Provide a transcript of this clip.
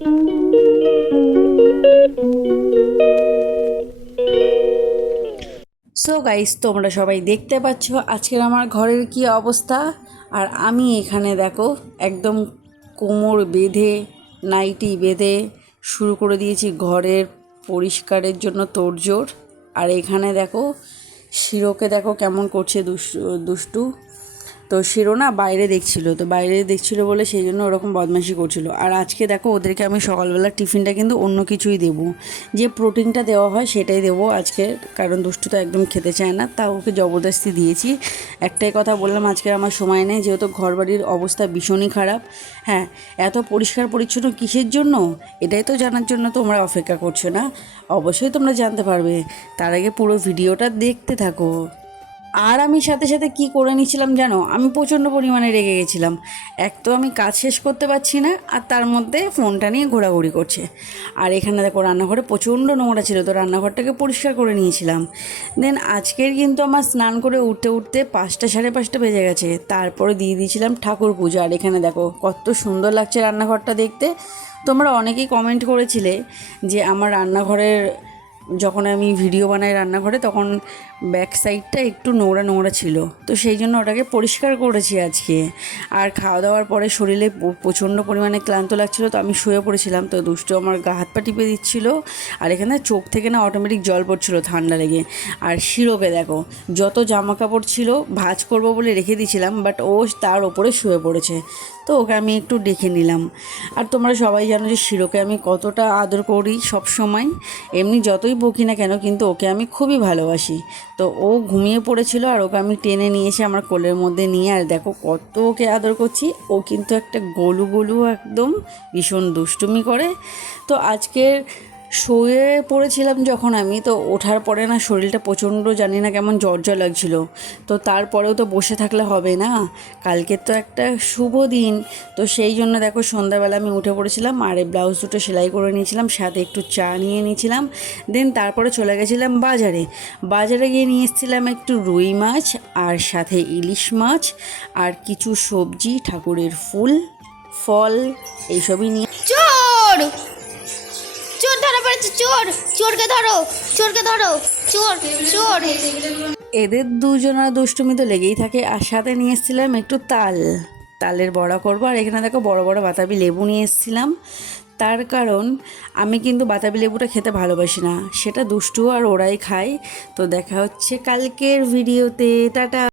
So guys, তোমরা সবাই দেখতে পাচ্ছ আজকের আমার ঘরের কি অবস্থা। আর আমি এখানে দেখো একদম কোমর বেঁধে, নাইটি বেঁধে শুরু করে দিয়েছি ঘরের পরিষ্কারের জন্য তোড়জোড়। আর এখানে দেখো শিরোকে দেখো কেমন করছে দুষ্টু। তো শিরো না বাইরে দেখছিল বলে সেই জন্য ওরকম বদমাইশি করছিল। আর আজকে দেখো ওদেরকে আমি সকালবেলা টিফিনটা কিন্তু অন্য কিছুই দেবো, যে প্রোটিনটা দেওয়া হয় সেটাই দেবো আজকে, কারণ দুষ্টু তো একদম খেতে চায় না, তা ওকে জবরদস্তি দিয়েছি। একটাই কথা বললাম, আজকে আমার সময় নেই, যেহেতু ঘরবাড়ির অবস্থা ভীষণই খারাপ। হ্যাঁ, এত পরিষ্কার পরিচ্ছন্ন কিসের জন্য, এটাই তো জানার জন্য তোমরা অপেক্ষা করছো না? অবশ্যই তোমরা জানতে পারবে, তার আগে পুরো ভিডিওটা দেখতে থাকো। আর আমি সাথে সাথে কি করে নিয়েছিলাম জানো, আমি প্রচণ্ড পরিমাণে রেগে গেছিলাম। এক তো আমি কাজ শেষ করতে পারছি না, আর তার মধ্যে ফোনটা নিয়ে ঘোরাঘুরি করছে। আর এখানে দেখো রান্নাঘরে প্রচণ্ড নোংরা ছিল, তো রান্নাঘরটাকে পরিষ্কার করে নিয়েছিলাম। দেন আজকের কিন্তু আমার স্নান করে উঠতে উঠতে 5টা সাড়ে 5টা বেজে গেছে, তারপরে দিয়ে দিয়েছিলাম ঠাকুর পুজো। আর এখানে দেখো কত সুন্দর লাগছে রান্নাঘরটা দেখতে। তোমরা অনেকেই কমেন্ট করেছিলে যে আমার রান্নাঘরের, যখন আমি ভিডিও বানাই রান্নাঘরে তখন ব্যাক সাইডটা একটু নোংরা নোংরা ছিল, তো সেই জন্য ওটাকে পরিষ্কার করেছি আজকে। আর খাওয়া দাওয়ার পরে শরীরে প্রচণ্ড পরিমাণে ক্লান্ত লাগছিলো, তো আমি শুয়ে পড়েছিলাম, তো দুষ্টু আমার গা হাত পা টিপে দিচ্ছিল। আর এখানে চোখ থেকে না অটোমেটিক জল পড়ছিল ঠান্ডা লেগে। আর শিরোকে দেখো, যত জামা কাপড় ছিল ভাঁজ করবো বলে রেখে দিয়েছিলাম, বাট ও তার ওপরে শুয়ে পড়েছে, তো ওকে আমি একটু ডেকে নিলাম। আর তোমরা সবাই জানো যে শিরোকে আমি কতটা আদর করি সব সময়, এমনি যতই বকি না কেন, কিন্তু ওকে আমি খুবই ভালোবাসি। তো ও ঘুমিয়ে পড়েছিল, আর ওকে আমি টেনে নিয়ে এসে আমার কোলের মধ্যে নিয়ে, আর দেখো কত ওকে আদর করছি। ও কিন্তু একটা গোলু গোলু একদম ভীষণ দুষ্টুমি করে। তো আজকের শুয়ে পড়েছিলাম যখন আমি, তো ওঠার পরে না শরীরটা প্রচণ্ড জানি না কেমন জ্বর জ্বর লাগছিল। তো তারপরেও তো বসে থাকলে হবে না, কালকে তো একটা শুভ দিন। তো সেই জন্য দেখো সন্ধ্যাবেলা আমি উঠে পড়েছিলাম, আর এই ব্লাউজ দুটো সেলাই করে নিয়েছিলাম, সাথে একটু চা নিয়ে নিয়েছিলাম। দেন তারপরে চলে গেছিলাম বাজারে গিয়ে নিয়ে এসেছিলাম একটু রুই মাছ, আর সাথে ইলিশ মাছ, আর কিছু সবজি, ঠাকুরের ফুল ফল এইসবই নিয়ে। চোর চোর ধরা পড়েছে, চোরকে ধরো, চোরকে ধরো, চোর চোর। এদের দুজনের দুষ্টুমি তো লেগেই থাকে। আর সাথে নিয়ে এসেছিলাম একটু তালের বড়া করবো। আর এখানে দেখো বড় বড় বাতাবি লেবু নিয়ে এসেছিলাম, তার কারণ আমি কিন্তু বাতাবি লেবুটা খেতে ভালোবাসি না, সেটা দুষ্টু আর ওরাই খায়। তো দেখা হচ্ছে কালকের ভিডিওতে, টাটা।